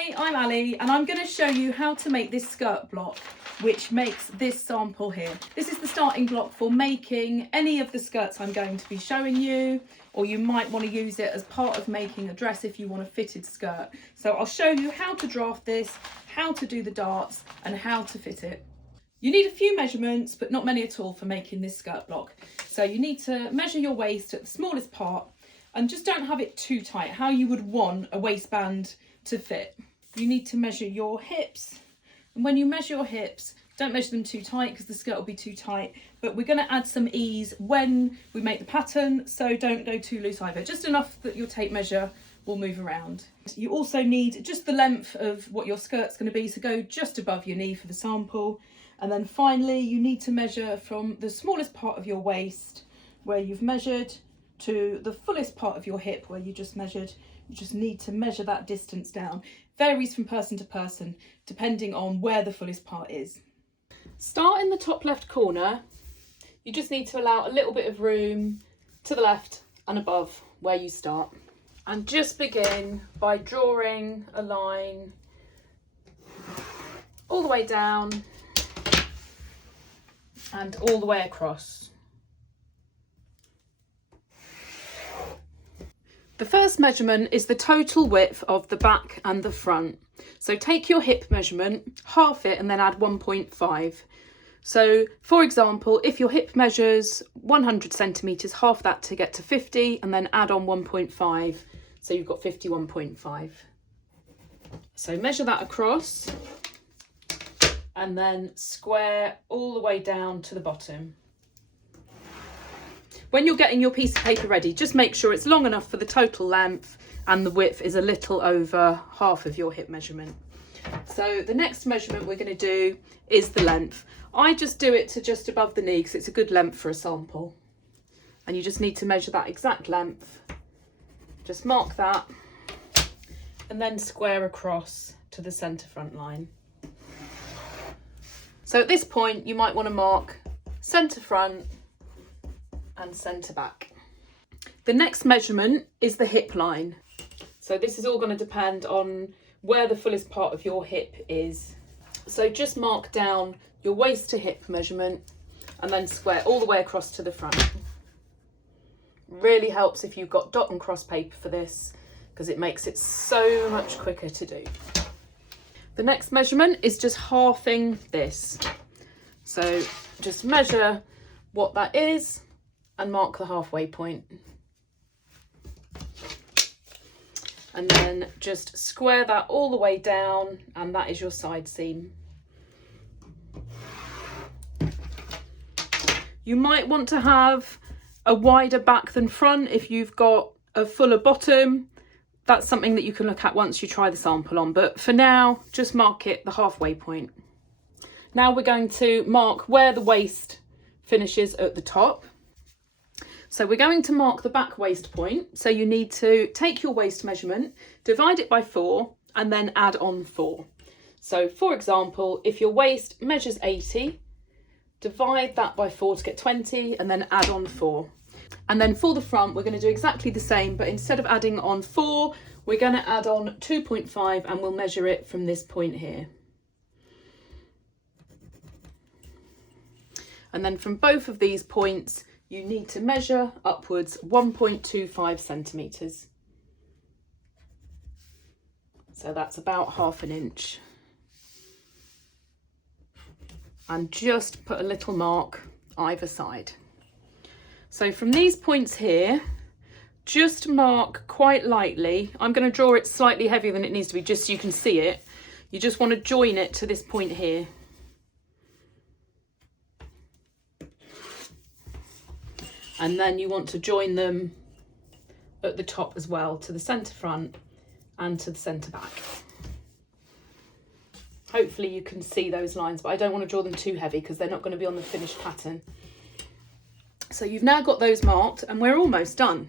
Hi, I'm Ali and I'm going to show you how to make this skirt block which makes this sample here. This is the starting block for making any of the skirts I'm going to be showing you, or you might want to use it as part of making a dress if you want a fitted skirt. So I'll show you how to draft this, how to do the darts and how to fit it. You need a few measurements but not many at all for making this skirt block. So you need to measure your waist at the smallest part and just don't have it too tight, how you would want a waistband to fit. You need to measure your hips, and when you measure your hips, don't measure them too tight because the skirt will be too tight, but we're going to add some ease when we make the pattern, so don't go too loose either, just enough that your tape measure will move around. You also need just the length of what your skirt's going to be, so go just above your knee for the sample. And then finally you need to measure from the smallest part of your waist where you've measured to the fullest part of your hip where you just measured. You just need to measure that distance down. Varies from person to person depending on where the fullest part is. Start in the top left corner. You just need to allow a little bit of room to the left and above where you start. And just begin by drawing a line all the way down and all the way across. The first measurement is the total width of the back and the front. So take your hip measurement, half it and then add 1.5. So for example, if your hip measures 100 centimetres, half that to get to 50 and then add on 1.5. So you've got 51.5. So measure that across and then square all the way down to the bottom. When you're getting your piece of paper ready, just make sure it's long enough for the total length and the width is a little over half of your hip measurement. So the next measurement we're going to do is the length. I just do it to just above the knee because it's a good length for a sample. And you just need to measure that exact length. Just mark that and then square across to the centre front line. So at this point you might want to mark centre front and centre back. The next measurement is the hip line. So this is all going to depend on where the fullest part of your hip is. So just mark down your waist to hip measurement and then square all the way across to the front. Really helps if you've got dot and cross paper for this because it makes it so much quicker to do. The next measurement is just halving this. So just measure what that is and mark the halfway point. And then just square that all the way down and that is your side seam. You might want to have a wider back than front if you've got a fuller bottom. That's something that you can look at once you try the sample on, but for now just mark it the halfway point. Now we're going to mark where the waist finishes at the top. So we're going to mark the back waist point. So you need to take your waist measurement, divide it by 4 and then add on 4. So for example, if your waist measures 80, divide that by 4 to get 20 and then add on 4. And then for the front, we're going to do exactly the same, but instead of adding on 4, we're going to add on 2.5 and we'll measure it from this point here. And then from both of these points, you need to measure upwards 1.25 centimetres. So that's about ½ inch. And just put a little mark either side. So from these points here, just mark quite lightly. I'm going to draw it slightly heavier than it needs to be just so you can see it. You just want to join it to this point here. And then you want to join them at the top as well, to the centre front and to the centre back. Hopefully you can see those lines, but I don't want to draw them too heavy because they're not going to be on the finished pattern. So you've now got those marked and we're almost done.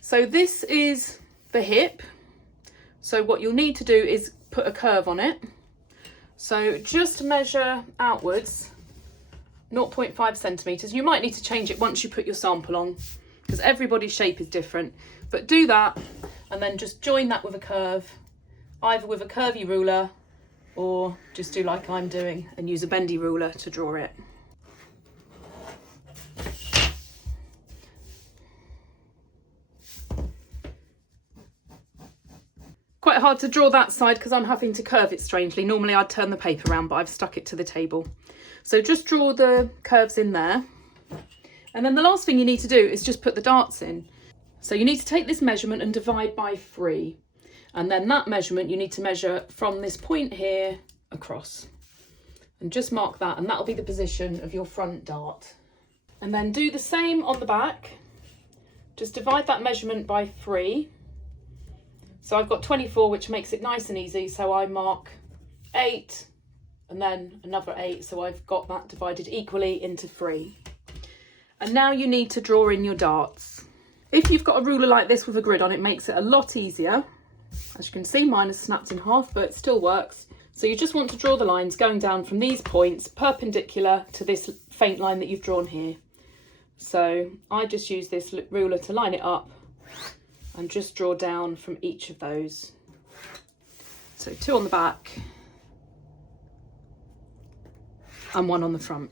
So this is the hip. So what you'll need to do is put a curve on it. So just measure outwards 0.5 centimetres. You might need to change it once you put your sample on because everybody's shape is different, but do that and then just join that with a curve either with a curvy ruler or just do like I'm doing and use a bendy ruler to draw it. Quite hard to draw that side because I'm having to curve it strangely. Normally I'd turn the paper around, but I've stuck it to the table. So just draw the curves in there. And then the last thing you need to do is just put the darts in. So you need to take this measurement and divide by 3. And then that measurement you need to measure from this point here across. And just mark that, and that'll be the position of your front dart. And then do the same on the back. Just divide that measurement by 3. So I've got 24, which makes it nice and easy. So I mark 8 and then another 8. So I've got that divided equally into 3. And now you need to draw in your darts. If you've got a ruler like this with a grid on, it makes it a lot easier. As you can see, mine is snapped in half, but it still works. So you just want to draw the lines going down from these points perpendicular to this faint line that you've drawn here. So I just use this ruler to line it up and just draw down from each of those. So 2 on the back and 1 on the front.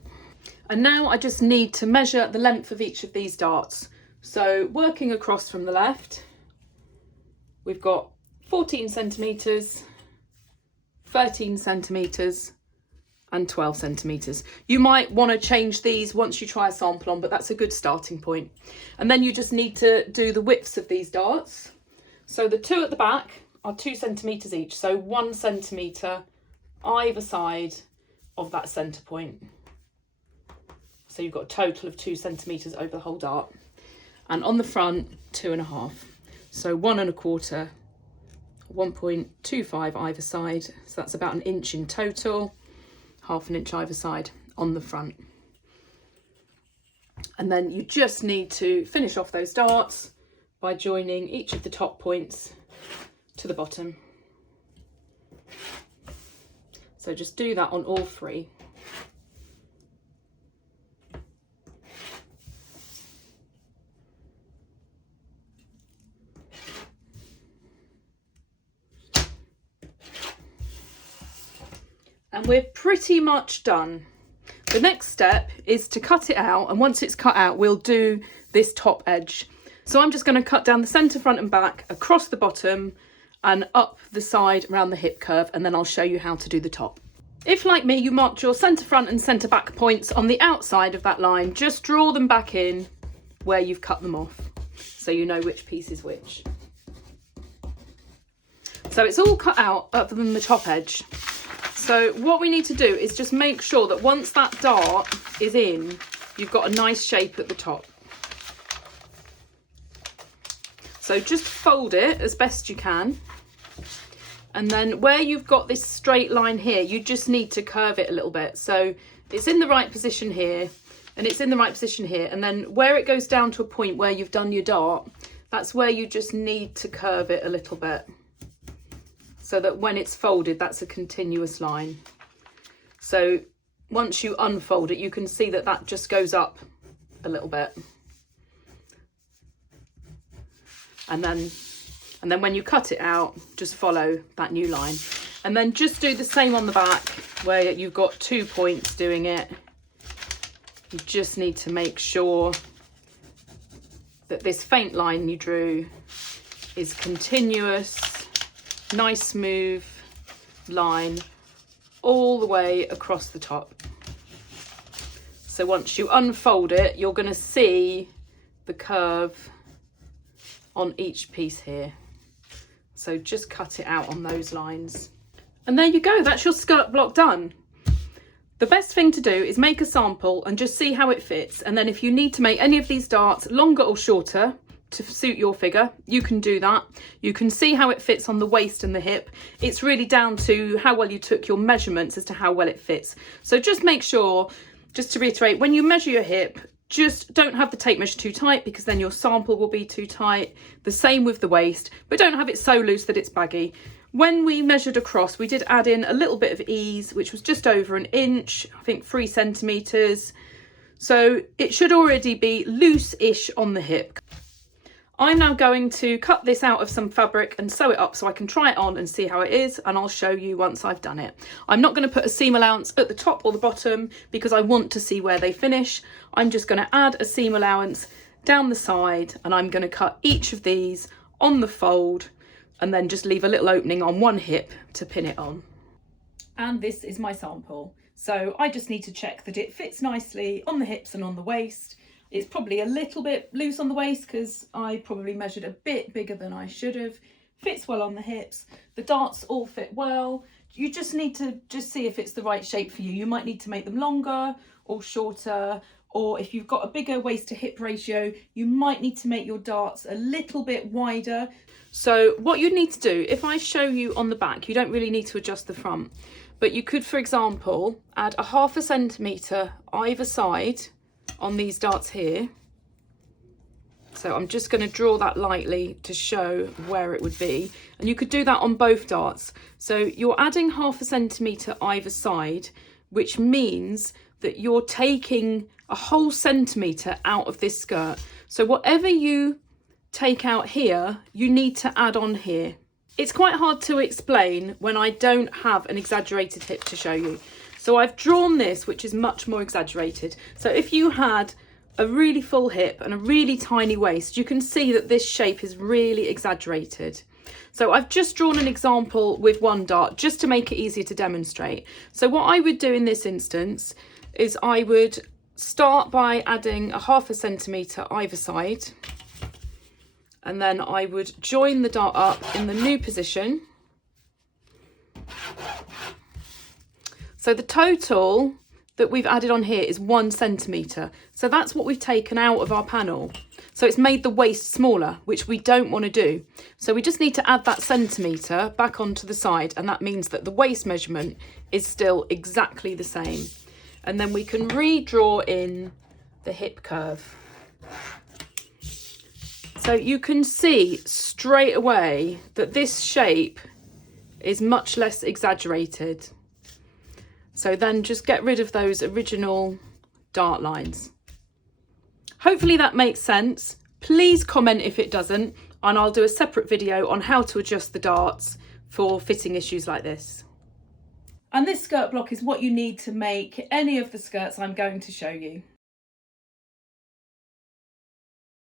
And now I just need to measure the length of each of these darts. So working across from the left, we've got 14 centimetres, 13 centimetres and 12 centimetres. You might want to change these once you try a sample on, but that's a good starting point. And then you just need to do the widths of these darts. So the 2 at the back are 2 centimetres each, so 1 centimetre either side of that centre point. So you've got a total of 2 centimetres over the whole dart. And on the front, 2.5. So 1 1/4, 1.25 either side. So that's about 1 inch in total, 1/2 inch either side on the front. And then you just need to finish off those darts by joining each of the top points to the bottom. So just do that on all 3. And we're pretty much done. The next step is to cut it out, and once it's cut out, we'll do this top edge. So I'm just going to cut down the centre, front and back, across the bottom and up the side around the hip curve, and then I'll show you how to do the top. If, like me, you marked your centre front and centre back points on the outside of that line, just draw them back in where you've cut them off, so you know which piece is which. So it's all cut out other than the top edge. So what we need to do is just make sure that once that dart is in, you've got a nice shape at the top. So just fold it as best you can. And then where you've got this straight line here, you just need to curve it a little bit. So it's in the right position here, and it's in the right position here. And then where it goes down to a point where you've done your dart, that's where you just need to curve it a little bit, so that when it's folded, that's a continuous line. So once you unfold it, you can see that that just goes up a little bit. And then when you cut it out, just follow that new line. And then just do the same on the back, where you've got 2 points doing it. You just need to make sure that this faint line you drew is continuous, nice smooth line all the way across the top. So once you unfold it, you're going to see the curve on each piece here. So just cut it out on those lines. And there you go, that's your skirt block done. The best thing to do is make a sample and just see how it fits. And then if you need to make any of these darts longer or shorter to suit your figure, you can do that. You can see how it fits on the waist and the hip. It's really down to how well you took your measurements as to how well it fits. So just make sure, just to reiterate, when you measure your hip, just don't have the tape measure too tight, because then your sample will be too tight. The same with the waist, but don't have it so loose that it's baggy. When we measured across, we did add in a little bit of ease, which was just over 1 inch, I think 3 centimetres. So it should already be loose-ish on the hip. I'm now going to cut this out of some fabric and sew it up so I can try it on and see how it is, and I'll show you once I've done it. I'm not going to put a seam allowance at the top or the bottom because I want to see where they finish. I'm just going to add a seam allowance down the side, and I'm going to cut each of these on the fold and then just leave a little opening on one hip to pin it on. And this is my sample. So I just need to check that it fits nicely on the hips and on the waist. It's probably a little bit loose on the waist because I probably measured a bit bigger than I should have. Fits well on the hips. The darts all fit well. You just need to see if it's the right shape for you. You might need to make them longer or shorter, or if you've got a bigger waist to hip ratio, you might need to make your darts a little bit wider. So what you need to do, if I show you on the back, you don't really need to adjust the front, but you could, for example, add a 1/2 centimetre either side on these darts here. So I'm just going to draw that lightly to show where it would be, and you could do that on both darts. So you're adding 1/2 centimetre either side, which means that you're taking a whole centimetre out of this skirt. So whatever you take out here, you need to add on here. It's quite hard to explain when I don't have an exaggerated hip to show you. So I've drawn this, which is much more exaggerated. So if you had a really full hip and a really tiny waist, you can see that this shape is really exaggerated. So I've just drawn an example with one dart just to make it easier to demonstrate. So what I would do in this instance is I would start by adding a 1/2 centimetre either side, and then I would join the dart up in the new position. So the total that we've added on here is 1 centimetre. So that's what we've taken out of our panel. So it's made the waist smaller, which we don't want to do. So we just need to add that centimetre back onto the side, and that means that the waist measurement is still exactly the same. And then we can redraw in the hip curve. So you can see straight away that this shape is much less exaggerated. So then just get rid of those original dart lines. Hopefully that makes sense. Please comment if it doesn't, and I'll do a separate video on how to adjust the darts for fitting issues like this. And this skirt block is what you need to make any of the skirts I'm going to show you.